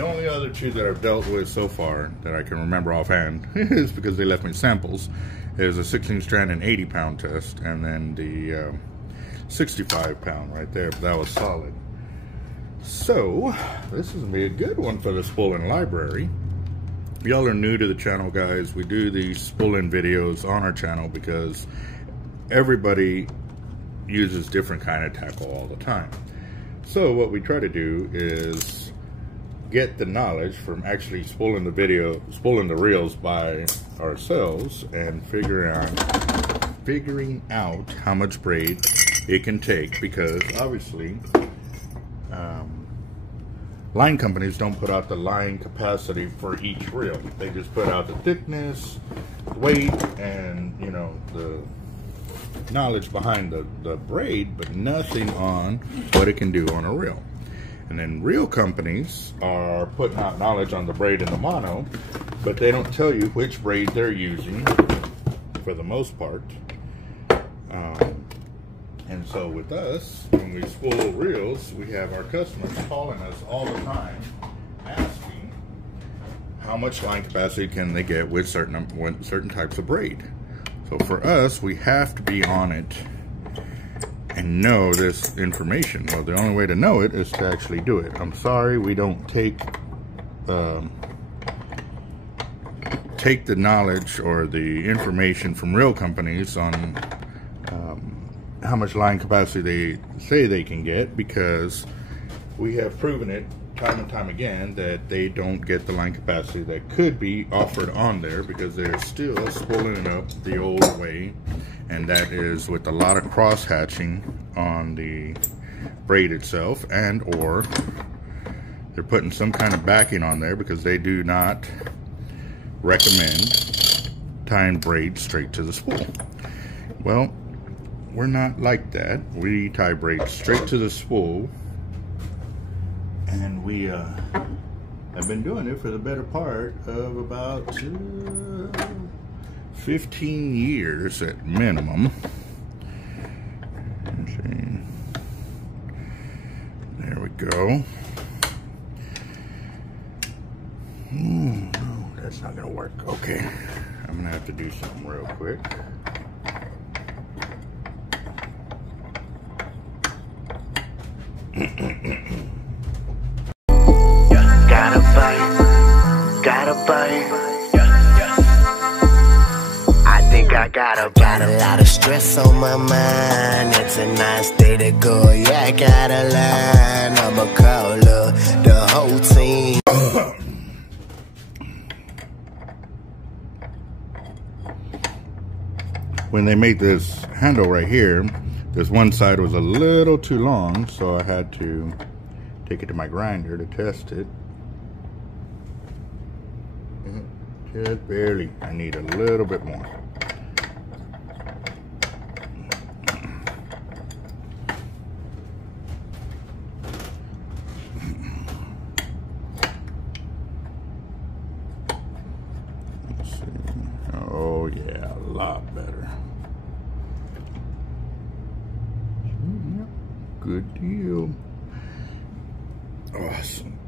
The only other two that I've dealt with so far that I can remember offhand is because they left me samples. Is a 16 strand and 80 pound test, and then the 65 pound right there. But that was solid. So this is gonna be a good one for the spooling library. If y'all are new to the channel, guys, we do these spooling videos on our channel because everybody uses different kind of tackle all the time. So what we try to do is get the knowledge from actually spooling the reels by ourselves and figuring out how much braid it can take, because obviously line companies don't put out the line capacity for each reel. They just put out the thickness, weight, and you know, the knowledge behind the braid, but nothing on what it can do on a reel. And then reel companies are putting out knowledge on the braid and the mono, but they don't tell you which braid they're using for the most part. And so with us, when we spool reels, we have our customers calling us all the time asking how much line capacity can they get with certain types of braid. So for us, we have to be on it and know this information. Well, the only way to know it is to actually do it. I'm sorry, we don't take the knowledge or the information from reel companies on how much line capacity they say they can get, because we have proven it time and time again that they don't get the line capacity that could be offered on there, because they're still spooling it up the old way, and that is with a lot of cross hatching on the braid itself, and or they're putting some kind of backing on there, because they do not recommend tying braid straight to the spool. Well, we're not like that. We tie braid straight to the spool, and we have been doing it for the better part of about 15 years at minimum. Let's see. There we go. No, that's not gonna work. Okay, I'm gonna have to do something real quick. Gotta bite. I think I got a lot of stress on my mind. It's a nice day to go. Yeah, I got a line. I'ma call the whole team. When they made this handle right here, this one side was a little too long, so I had to take it to my grinder to test it. Just barely. I need a little bit more. Let's see. Oh yeah, a lot better. Good deal. Awesome.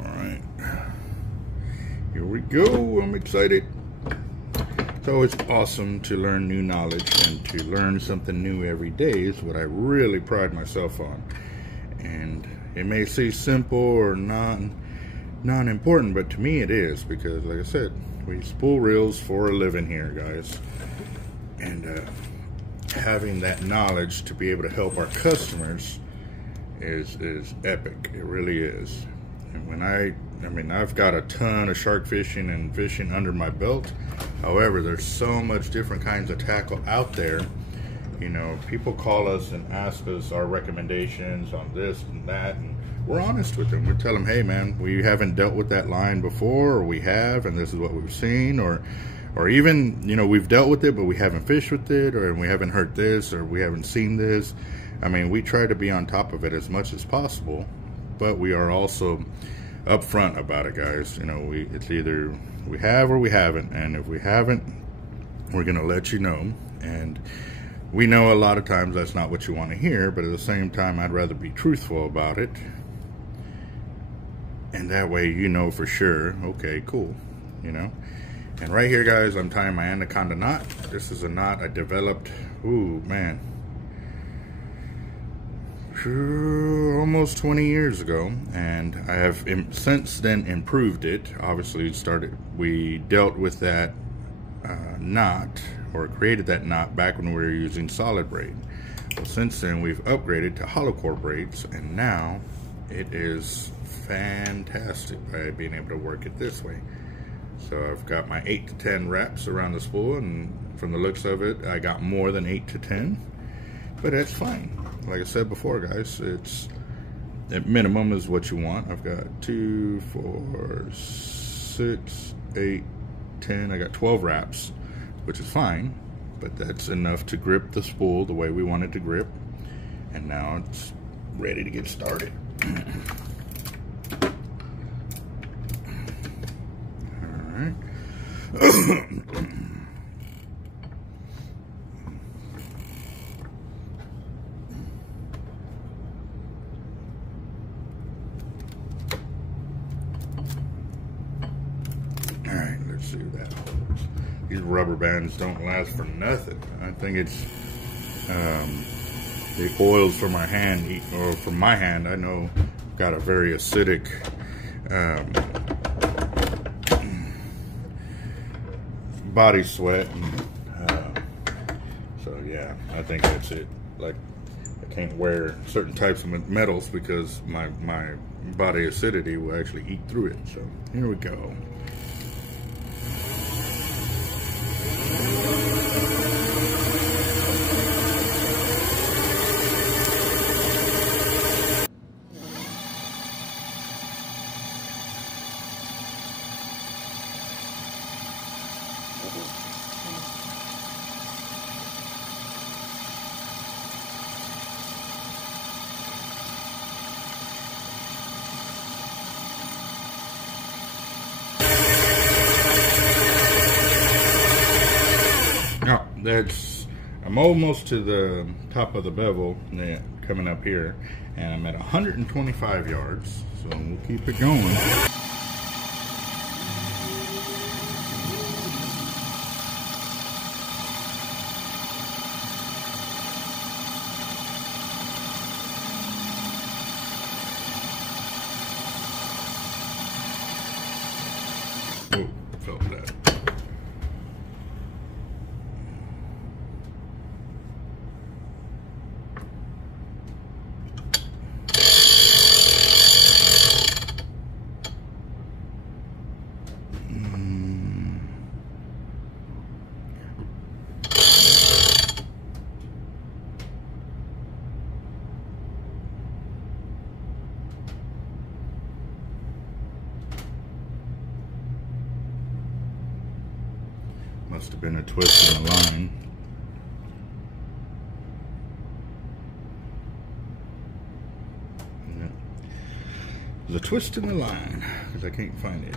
Alright. Here we go. I'm excited. It's always awesome to learn new knowledge, and to learn something new every day is what I really pride myself on. And it may seem simple or non-important, but to me it is, because like I said, we spool reels for a living here, guys. And having that knowledge to be able to help our customers is epic. It really is. And when I mean, I've got a ton of shark fishing and fishing under my belt. However, there's so much different kinds of tackle out there. You know, people call us and ask us our recommendations on this and that, and we're honest with them. We tell them, hey man, we haven't dealt with that line before, or we have, and this is what we've seen, or or even, you know, we've dealt with it, but we haven't fished with it, or we haven't heard this, or we haven't seen this. I mean, we try to be on top of it as much as possible, but we are also upfront about it, guys. You know, it's either we have or we haven't, and if we haven't, we're gonna let you know. And we know a lot of times that's not what you want to hear, but at the same time, I'd rather be truthful about it, and that way you know for sure. Okay, cool, you know. And right here, guys, I'm tying my anaconda knot. This is a knot I developed, ooh man, almost 20 years ago, and I have since then improved it. Obviously, we dealt with that knot, or created that knot, back when we were using solid braid. Well, since then, we've upgraded to hollow core braids, and now it is fantastic by being able to work it this way. So I've got my 8 to 10 wraps around the spool, and from the looks of it, I got more than 8 to 10, but that's fine. Like I said before, guys, it's at minimum is what you want. I've got 2, 4, 6, 8, 10. I got 12 wraps, which is fine, but that's enough to grip the spool the way we want it to grip. And now it's ready to get started. All right. All right, let's see if that holds. These rubber bands don't last for nothing. I think it's the oils from our hand, or from my hand. I know I've got a very acidic body sweat, and, so yeah, I think that's it. Like, I can't wear certain types of metals because my body acidity will actually eat through it. So here we go. I'm almost to the top of the bevel coming up here, and I'm at 125 yards, so we'll keep it going. Oh, felt that. Must have been a twist in the line. Yeah. There's a twist in the line because I can't find it.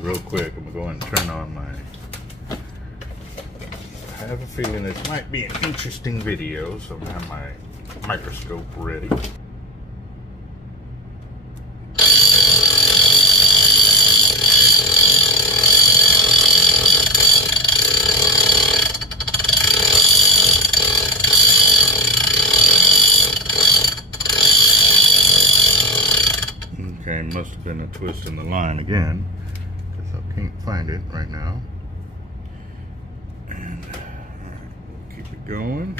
Real quick, I'm gonna go ahead and turn on my, I have a feeling this might be an interesting video, so I'm gonna have my microscope ready. Okay, must have been a twist in the line again. I can't find it right now. And we'll keep it going.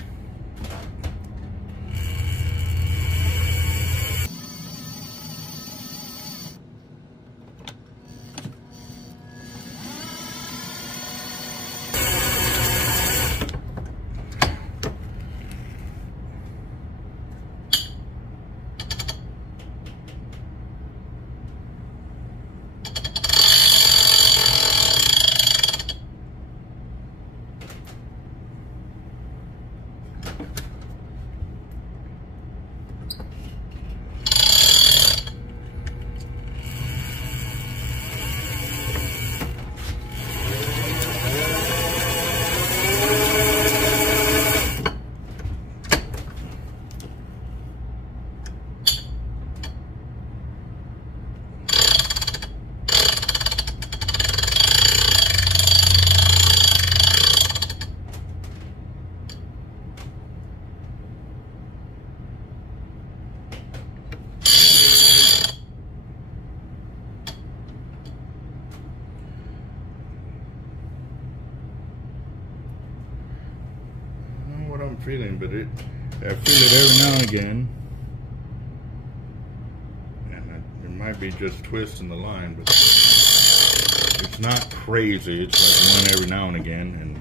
I'm feeling, but I feel it every now and again. And it might be just twisting the line, but it's not crazy. It's like one every now and again. And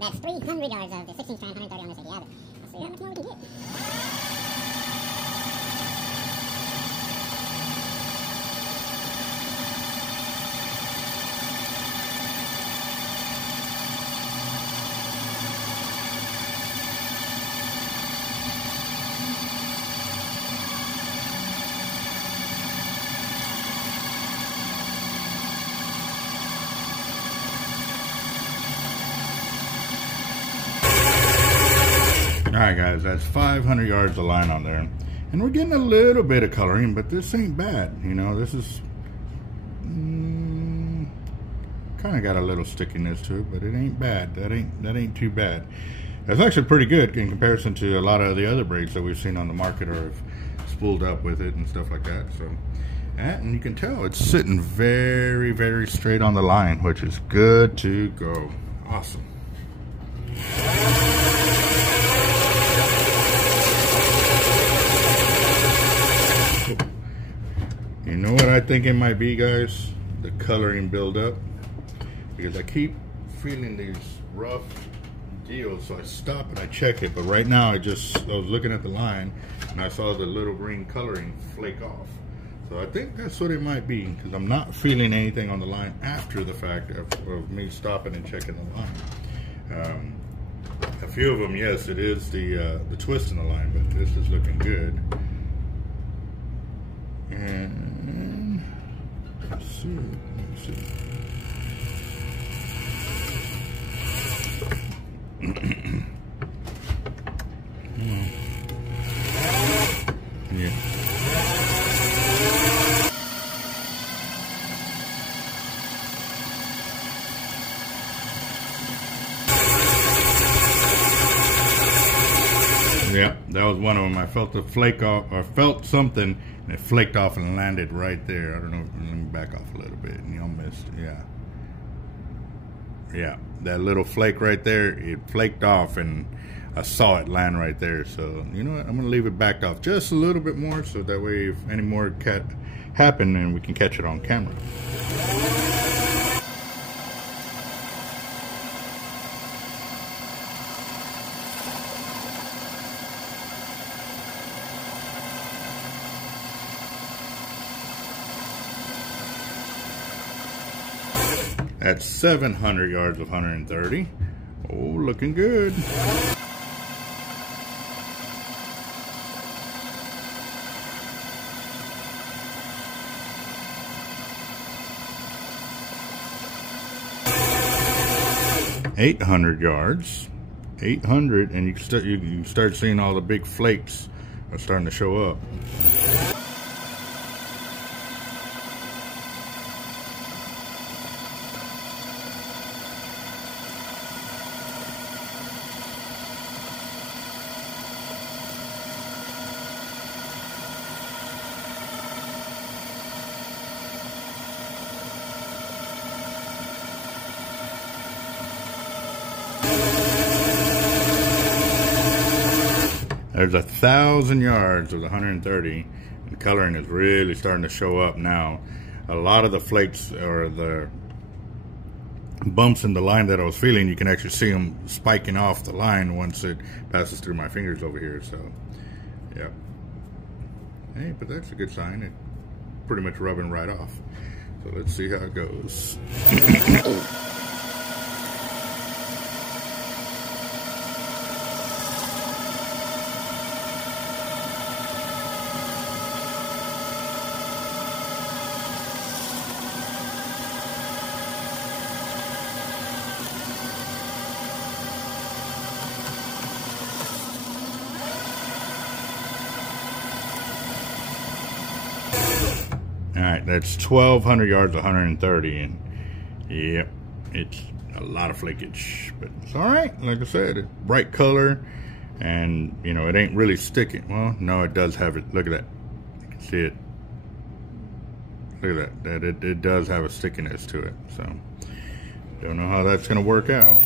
that's 300 yards of the 16 strand, 130 on this Avet. Let's see how much more we can get. Alright guys, that's 500 yards of line on there. And we're getting a little bit of coloring, but this ain't bad. You know, this is kind of got a little stickiness to it, but it ain't bad. That ain't too bad. That's actually pretty good in comparison to a lot of the other braids that we've seen on the market or have spooled up with it and stuff like that. So, and you can tell it's sitting very, very straight on the line, which is good to go. Awesome. You know what I think it might be, guys? The coloring buildup. Because I keep feeling these rough deals, so I stop and I check it. But right now, I was looking at the line and I saw the little green coloring flake off. So I think that's what it might be, because I'm not feeling anything on the line after the fact of me stopping and checking the line. A few of them, yes, it is the twist in the line, but this is looking good. And let's see, yeah. Yeah, that was one of them. I felt the flake off, or felt something, and it flaked off and landed right there. I don't know. Let me back off a little bit. And y'all missed. Yeah, that little flake right there, it flaked off, and I saw it land right there. So you know what? I'm gonna leave it backed off just a little bit more, so that way if any more happen, then we can catch it on camera. That's 700 yards of 130. Oh, looking good. $800 yards. 800, and you can start seeing all the big flakes are starting to show up. There's 1,000 yards of the 130, and the coloring is really starting to show up now. A lot of the flakes or the bumps in the line that I was feeling, you can actually see them spiking off the line once it passes through my fingers over here. So, yeah. Hey, but that's a good sign. It's pretty much rubbing right off. So let's see how it goes. All right, that's 1,200 yards, 130, and yep, it's a lot of flakage, but it's all right. Like I said, it's bright color, and you know, it ain't really sticking. Well, no, it does have it. Look at that. You can see it. Look at that. It does have a stickiness to it. So, don't know how that's gonna work out.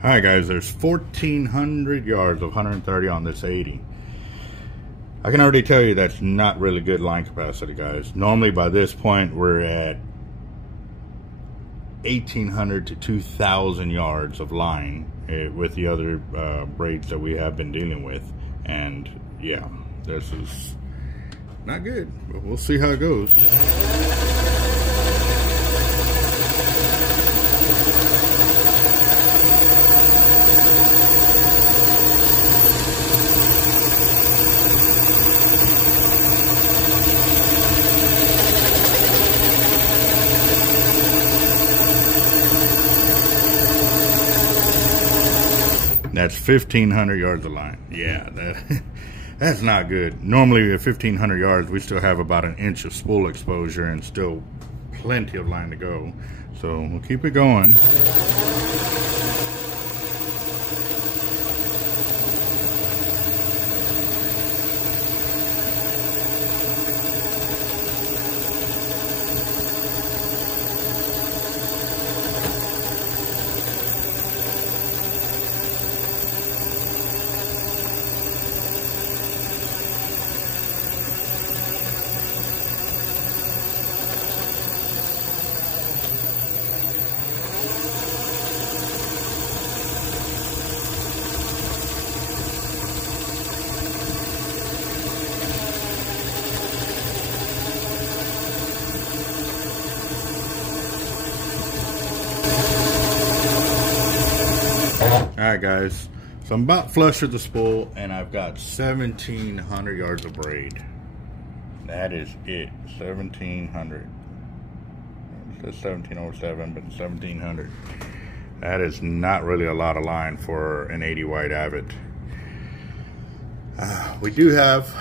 Alright guys, there's 1,400 yards of 130 on this 80. I can already tell you that's not really good line capacity, guys. Normally by this point we're at 1,800 to 2,000 yards of line with the other braids that we have been dealing with. And yeah, this is not good, but we'll see how it goes. That's 1,500 yards of line. Yeah, that's not good. Normally at 1,500 yards, we still have about 1 inch of spool exposure and still plenty of line to go. So we'll keep it going. Alright guys, so I'm about flush with the spool and I've got 1,700 yards of braid. That is it, 1,700. It says 1,707, but 1,700. That is not really a lot of line for an 80 wide Avet. We do have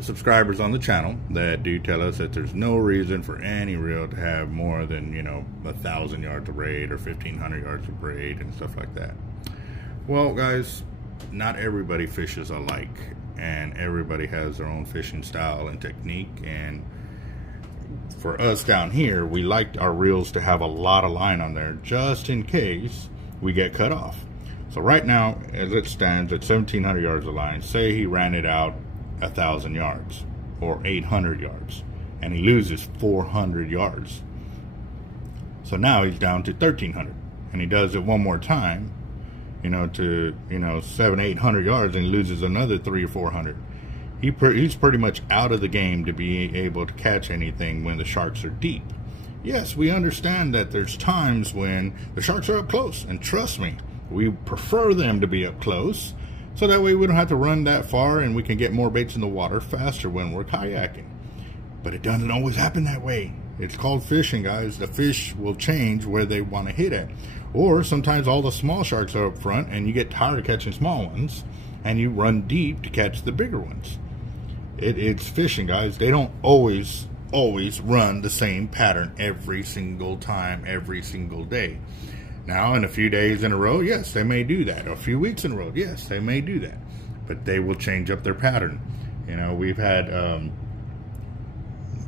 subscribers on the channel that do tell us that there's no reason for any reel to have more than, you know, 1,000 yards of braid or 1,500 yards of braid and stuff like that. Well guys, not everybody fishes alike, and everybody has their own fishing style and technique. And for us down here, we like our reels to have a lot of line on there just in case we get cut off. So right now, as it stands at 1,700 yards of line, say he ran it out 1,000 yards or 800 yards and he loses 400 yards. So now he's down to 1,300, and he does it one more time, you know, to, you know, 700-800 yards, and he loses another 300 or 400. He's pretty much out of the game to be able to catch anything when the sharks are deep. Yes, we understand that there's times when the sharks are up close, and trust me, we prefer them to be up close, so that way we don't have to run that far and we can get more baits in the water faster when we're kayaking. But it doesn't always happen that way. It's called fishing, guys. The fish will change where they want to hit at. Or sometimes all the small sharks are up front and you get tired of catching small ones and you run deep to catch the bigger ones. It's fishing, guys. They don't always run the same pattern every single time, every single day. Now, in a few days in a row, yes, they may do that. A few weeks in a row, yes, they may do that. But they will change up their pattern. You know, we've had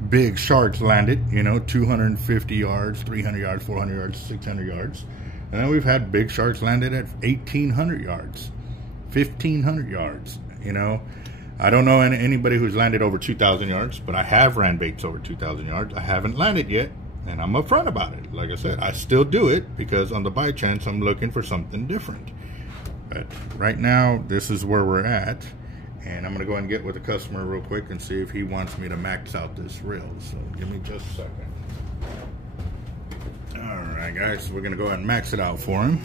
big sharks landed, you know, 250 yards, 300 yards, 400 yards, 600 yards. And then we've had big sharks landed at 1,800 yards, 1,500 yards, you know. I don't know anybody who's landed over 2,000 yards, but I have ran baits over 2,000 yards. I haven't landed yet, and I'm upfront about it. Like I said, I still do it because on the by chance I'm looking for something different. But right now, this is where we're at, and I'm going to go ahead and get with the customer real quick and see if he wants me to max out this reel. So give me just a second. Alright guys, so we're going to go ahead and max it out for him.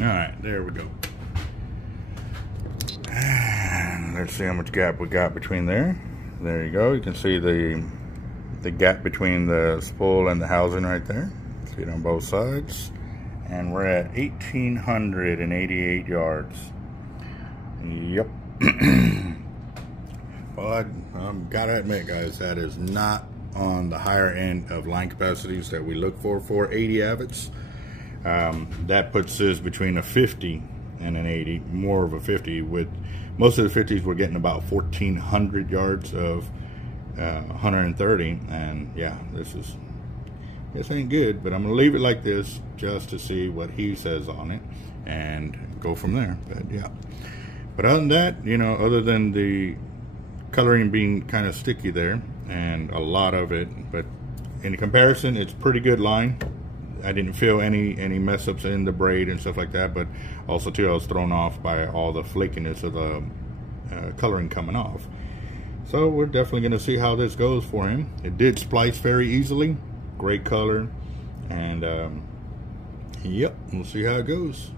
Alright, there we go. And let's see how much gap we got between there. There you go. You can see the gap between the spool and the housing right there. See it on both sides. And we're at 1,888 yards. Yep. Well, I've got to admit, guys, that is not on the higher end of line capacities that we look for 80 Avets. That puts us between a 50 and an 80, more of a 50. With most of the 50s, we're getting about 1,400 yards of 130, and yeah, this ain't good. But I'm gonna leave it like this just to see what he says on it and go from there. But yeah, but other than that, you know, other than the coloring being kind of sticky there and a lot of it, but in comparison, it's pretty good line. I didn't feel any mess ups in the braid and stuff like that, but also too, I was thrown off by all the flakiness of the coloring coming off. So we're definitely going to see how this goes for him. It did splice very easily, great color, and yep, we'll see how it goes.